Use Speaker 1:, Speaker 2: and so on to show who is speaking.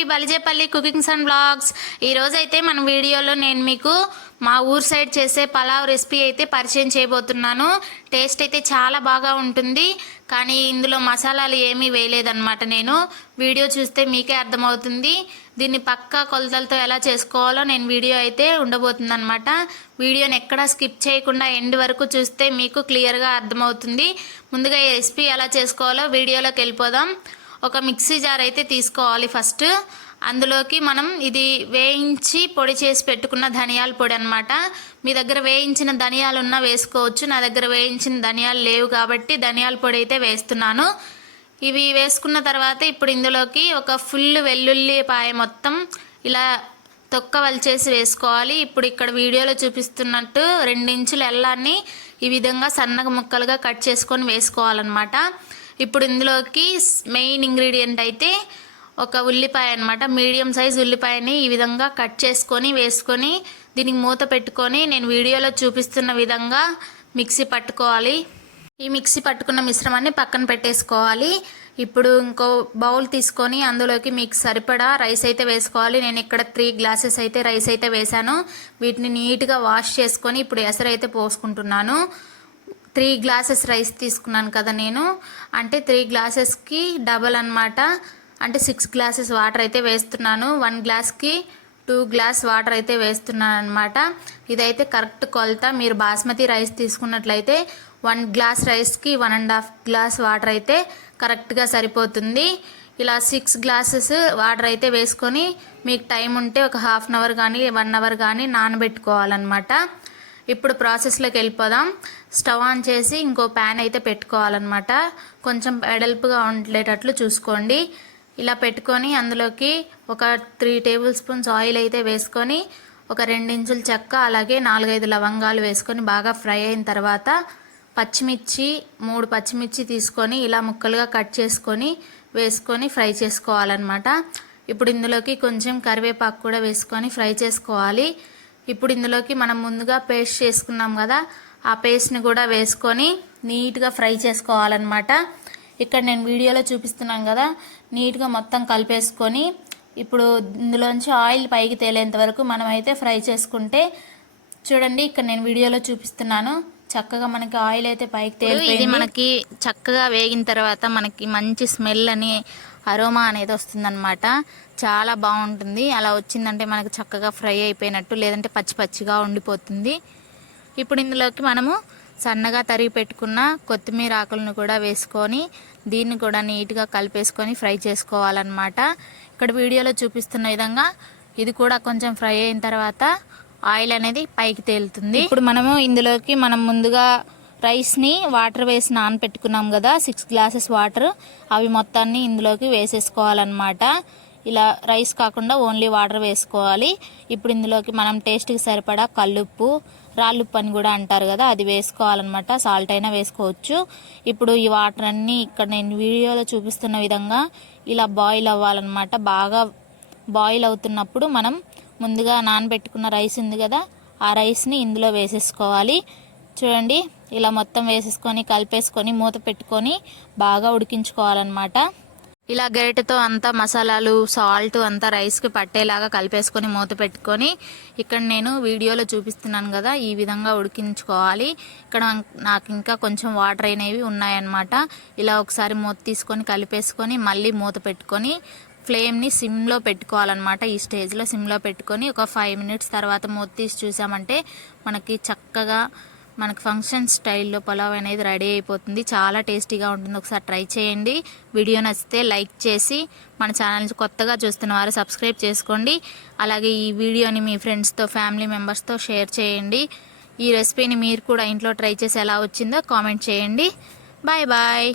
Speaker 1: Me Balijepalli cookings and blogs. ఈరోజు అయితే మన వీడియోలో నేను మీకు మా ఊరు సైడ్ చేసే పలావ్ రెసిపీ అయితే పరిచయం చేయబోతున్నాను. టేస్ట్ అయితే చాలా బాగా ఉంటుంది. కానీ ఇందులో మసాలాలు ఏమీ వేయలేదన్నమాట నేను. వీడియో చూస్తే మీకే అర్థమవుతుంది. దీన్ని పక్కా కొలతలతో ఎలా చేసుకోవాలో నేను వీడియో అయితే ఉండబోతుంది అనమాట వీడియోని ఎక్కడా స్కిప్ చేయకుండా ఎండ్ వరకు చూస్తే మీకు క్లియర్గా అర్థమవుతుంది. ముందుగా ఈ రెసిపీ ఎలా చేసుకోవాలో వీడియోలోకి వెళ్ళిపోదాం. ఒక మిక్సీ జార్ అయితే తీసుకోవాలి ఫస్ట్. అందులోకి మనం ఇది వేయించి పొడి చేసి పెట్టుకున్న ధనియాల పొడి అనమాట మీ దగ్గర వేయించిన ధనియాలు ఉన్నా వేసుకోవచ్చు. నా దగ్గర వేయించిన ధనియాలు లేవు కాబట్టి ధనియాల పొడి అయితే వేస్తున్నాను. ఇవి వేసుకున్న తర్వాత ఇప్పుడు ఇందులోకి ఒక ఫుల్ వెల్లుల్లి పాయ మొత్తం ఇలా తొక్క వలిచేసి వేసుకోవాలి. ఇప్పుడు ఇక్కడ వీడియోలో చూపిస్తున్నట్టు రెండించుల ఎల్లాన్ని ఈ విధంగా సన్నగా ముక్కలుగా కట్ చేసుకొని వేసుకోవాలన్నమాట. ఇప్పుడు ఇందులోకి మెయిన్ ఇంగ్రీడియంట్ అయితే ఒక ఉల్లిపాయ అనమాట మీడియం సైజ్ ఉల్లిపాయని ఈ విధంగా కట్ చేసుకొని వేసుకొని దీనికి మూత పెట్టుకొని నేను వీడియోలో చూపిస్తున్న విధంగా మిక్సీ పట్టుకోవాలి. ఈ మిక్సీ పట్టుకున్న మిశ్రమాన్ని పక్కన పెట్టేసుకోవాలి. ఇప్పుడు ఇంకో బౌల్ తీసుకొని అందులోకి మీకు సరిపడా రైస్ అయితే వేసుకోవాలి. నేను ఇక్కడ త్రీ గ్లాసెస్ అయితే రైస్ అయితే వేశాను. వీటిని నీట్గా వాష్ చేసుకొని ఇప్పుడు ఎసరైతే పోసుకుంటున్నాను. త్రీ గ్లాసెస్ రైస్ తీసుకున్నాను కదా నేను. అంటే త్రీ గ్లాసెస్కి డబల్ అనమాట అంటే సిక్స్ గ్లాసెస్ వాటర్ అయితే వేస్తున్నాను. వన్ గ్లాస్కి టూ గ్లాస్ వాటర్ అయితే వేస్తున్నాను అనమాట ఇదైతే కరెక్ట్ కొలత. మీరు బాస్మతి రైస్ తీసుకున్నట్లయితే వన్ గ్లాస్ రైస్కి one and half glass water అయితే కరెక్ట్గా సరిపోతుంది. ఇలా సిక్స్ గ్లాసెస్ వాటర్ అయితే వేసుకొని మీకు టైం ఉంటే ఒక హాఫ్ అన్ అవర్ కానీ వన్ అవర్ కానీ నానబెట్టుకోవాలన్నమాట. ఇప్పుడు ప్రాసెస్లోకి వెళ్ళిపోదాం. స్టవ్ ఆన్ చేసి ఇంకో ప్యాన్ అయితే పెట్టుకోవాలన్నమాట. కొంచెం వెడల్పుగా ఉండేటట్లు చూసుకోండి. ఇలా పెట్టుకొని అందులోకి ఒక త్రీ టేబుల్ స్పూన్స్ ఆయిల్ అయితే వేసుకొని ఒక రెండించుల చెక్క అలాగే నాలుగైదు లవంగాలు వేసుకొని బాగా ఫ్రై అయిన తర్వాత పచ్చిమిర్చి మూడు పచ్చిమిర్చి తీసుకొని ఇలా ముక్కలుగా కట్ చేసుకొని వేసుకొని ఫ్రై చేసుకోవాలన్నమాట. ఇప్పుడు ఇందులోకి కొంచెం కరివేపాకు కూడా వేసుకొని ఫ్రై చేసుకోవాలి. ఇప్పుడు ఇందులోకి మనం ముందుగా పేస్ట్ చేసుకున్నాం కదా ఆ పేస్ట్ని కూడా వేసుకొని నీట్గా ఫ్రై చేసుకోవాలన్నమాట. ఇక్కడ నేను వీడియోలో చూపిస్తున్నాను కదా నీట్గా మొత్తం కలిపేసుకొని ఇప్పుడు ఇందులోంచి ఆయిల్ పైకి తేలేంత వరకు మనం అయితే ఫ్రై చేసుకుంటే చూడండి ఇక్కడ నేను వీడియోలో చూపిస్తున్నాను. చక్కగా మనకి ఆయిల్ అయితే పైకి ఇది మనకి చక్కగా వేగిన తర్వాత మనకి మంచి స్మెల్ అని అరోమా అనేది వస్తుందన్నమాట. చాలా బాగుంటుంది. అలా వచ్చిందంటే మనకు చక్కగా ఫ్రై అయిపోయినట్టు లేదంటే పచ్చి పచ్చిగా ఉండిపోతుంది. ఇప్పుడు ఇందులోకి మనము సన్నగా తరిగి పెట్టుకున్న కొత్తిమీర ఆకులను కూడా వేసుకొని దీన్ని కూడా నీట్గా కలిపేసుకొని ఫ్రై చేసుకోవాలన్నమాట. ఇక్కడ వీడియోలో చూపిస్తున్న విధంగా ఇది కూడా కొంచెం ఫ్రై అయిన తర్వాత ఆయిల్ అనేది పైకి తేలుతుంది. ఇప్పుడు మనము ఇందులోకి మనం ముందుగా రైస్ని వాటర్ వేసి నానపెట్టుకున్నాం కదా సిక్స్ గ్లాసెస్ వాటర్ అవి మొత్తాన్ని ఇందులోకి వేసేసుకోవాలన్నమాట. ఇలా రైస్ కాకుండా ఓన్లీ వాటర్ వేసుకోవాలి. ఇప్పుడు ఇందులోకి మనం టేస్ట్కి సరిపడా కల్లుప్పు రాళ్ళుప్పు అని కూడా అంటారు కదా అది వేసుకోవాలన్నమాట. సాల్ట్ అయినా వేసుకోవచ్చు. ఇప్పుడు ఈ వాటర్ అన్నీ ఇక్కడ నేను వీడియోలో చూపిస్తున్న విధంగా ఇలా బాయిల్ అవ్వాలన్నమాట. బాగా బాయిల్ అవుతున్నప్పుడు మనం ముందుగా నానబెట్టుకున్న రైస్ ఉంది కదా ఆ రైస్ని ఇందులో వేసేసుకోవాలి. చూడండి ఇలా మొత్తం వేసేసుకొని కలిపేసుకొని మూత పెట్టుకొని బాగా ఉడికించుకోవాలన్నమాట. ఇలా గరిటెతో అంతా మసాలాలు సాల్ట్ అంతా రైస్కి పట్టేలాగా కలిపేసుకొని మూత పెట్టుకొని ఇక్కడ నేను వీడియోలో చూపిస్తున్నాను కదా ఈ విధంగా ఉడికించుకోవాలి. ఇక్కడ నాకు ఇంకా కొంచెం వాటర్ అయినవి ఉన్నాయన్నమాట. ఇలా ఒకసారి మూత తీసుకొని కలిపేసుకొని మళ్ళీ మూత పెట్టుకొని ఫ్లేమ్ని సిమ్లో పెట్టుకోవాలన్నమాట. ఈ స్టేజ్లో సిమ్లో పెట్టుకొని ఒక ఫైవ్ మినిట్స్ తర్వాత మూత తీసి చూసామంటే మనకి చక్కగా మనకు ఫంక్షన్ స్టైల్లో పులావ్ అనేది రెడీ అయిపోతుంది. చాలా టేస్టీగా ఉంటుంది. ఒకసారి ట్రై చేయండి. వీడియో నచ్చితే లైక్ చేసి మన ఛానల్ కొత్తగా చూస్తున్న వారు సబ్స్క్రైబ్ చేసుకోండి. అలాగే ఈ వీడియోని మీ ఫ్రెండ్స్తో ఫ్యామిలీ మెంబర్స్తో షేర్ చేయండి. ఈ రెసిపీని మీరు కూడా ఇంట్లో ట్రై చేసి ఎలా వచ్చిందో కామెంట్ చేయండి. Bye bye.